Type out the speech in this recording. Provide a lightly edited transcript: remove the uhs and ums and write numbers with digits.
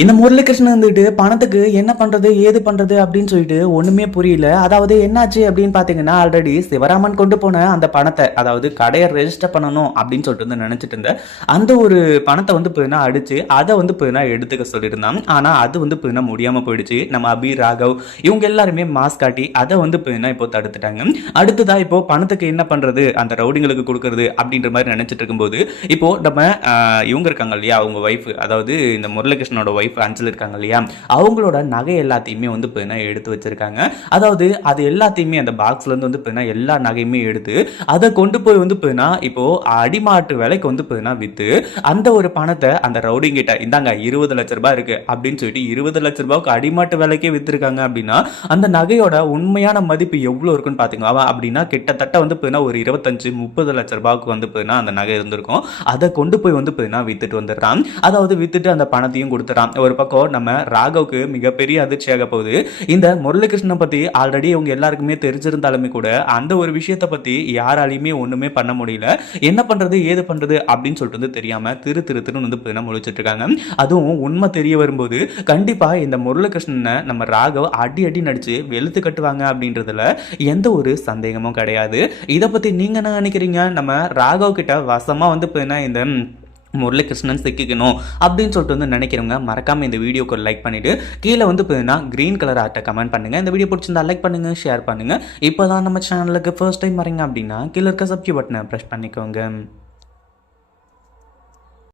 இந்த முரளிகிருஷ்ணன் வந்துட்டு பணத்துக்கு என்ன பண்றது ஏது பண்றது அப்படின்னு சொல்லிட்டு ஒண்ணுமே புரியல. அதாவது என்னாச்சு அப்படின்னு பாத்தீங்கன்னா, ஆல்ரெடி சிவராமன் கொண்டு போன அந்த பணத்தை, அதாவது கடையை ரெஜிஸ்டர் பண்ணணும் அப்படின்னு சொல்லிட்டு வந்து நினைச்சிட்டு இருந்த அந்த ஒரு பணத்தை வந்து போயினா அடிச்சு அதை வந்து போயினா எடுத்துக்க சொல்லியிருந்தான். ஆனா அது வந்து போயினா முடியாம போயிடுச்சு. நம்ம அபி, ராகவ் இவங்க எல்லாருமே மாஸ்க் காட்டி அதை வந்து போயினா இப்போ தடுத்துட்டாங்க. அடுத்ததா இப்போ பணத்துக்கு என்ன பண்றது, அந்த ரவுடிங்களுக்கு கொடுக்கறது அப்படின்ற மாதிரி நினைச்சிட்டு இருக்கும்போது இப்போ நம்ம இவங்க இருக்காங்க இல்லையா, அவங்க ஒய்ஃப், அதாவது இந்த முரளிகிருஷ்ணனோட ஒய்ஃப் அஞ்சல் இருக்காங்க இல்லையா, அவங்களோட நகை எல்லாத்தையுமே வந்து எடுத்து வச்சிருக்காங்க. அதாவது அது எல்லாத்தையுமே அந்த பாக்ஸ்ல இருந்து வந்து எல்லா நகையுமே எடுத்து அதை கொண்டு போய் வந்து இப்போ அடிமாட்டு விலைக்கு வந்து வித்து அந்த ஒரு பணத்தை அந்த ரவுடிங் கிட்ட இந்தாங்க 20 லட்ச ரூபாய் இருக்கு அப்படின்னு சொல்லிட்டு 20 லட்ச ரூபாய்க்கு அடிமாட்டு விலைக்கே வித்திருக்காங்க. அப்படின்னா அந்த நகையோட உண்மையான மதிப்பு எவ்வளவு இருக்குன்னு பாத்தீங்க அப்படின்னா கிட்டத்தட்ட வந்து ஒரு 25-30 லட்ச ரூபாய்க்கு வந்து அந்த நகை இருந்திருக்கும். அதை கொண்டு போய் வந்து வித்துட்டு வந்துடுறான். அதாவது வித்துட்டு அந்த பணத்தையும் கொடுத்துறான். ஒரு பக்கம் நம்ம ராகவுக்கு மிகப்பெரிய அதிர்ச்சியாக போகுது. இந்த முரளிகிருஷ்ணன் பத்தி ஆல்ரெடி அவங்க எல்லாருக்குமே தெரிஞ்சிருந்தாலுமே கூட அந்த ஒரு விஷயத்தை பத்தி யாராலையுமே ஒண்ணுமே பண்ண முடியல. என்ன பண்றது ஏது பண்றது அப்படின்னு சொல்லிட்டு வந்து தெரியாம திருன்னு வந்து முழிச்சிட்டு இருக்காங்க. அதுவும் உண்மை தெரிய வரும்போது கண்டிப்பா இந்த முரளிகிருஷ்ணனை நம்ம ராகவ் அடி அடி நடிச்சு வெளுத்து கட்டுவாங்க அப்படின்றதுல எந்த ஒரு சந்தேகமும் கிடையாது. இதை பத்தி நீங்க என்ன நினைக்கிறீங்க? நம்ம ராகவ் கிட்ட வசமா வந்து இந்த முரளிகிருஷ்ணன் சிக்கிக்கணும் அப்படின்னு சொல்லிட்டு வந்து நினைக்கிறவங்க மறக்காம இந்த வீடியோக்கு ஒரு லைக் பண்ணிட்டு கீழே வந்து கிரீன் கலர் ஆர்ட்டை கமெண்ட் பண்ணுங்க. இந்த வீடியோ பிடிச்சிருந்தா லைக் பண்ணுங்க, ஷேர் பண்ணுங்க. இப்போதான் நம்ம சேனலுக்கு ஃபர்ஸ்ட் டைம் வரீங்க அப்படின்னா கீழே இருக்க சப்ஸ்கிரைப் பட்டனை ப்ரெஸ் பண்ணிக்கோங்க.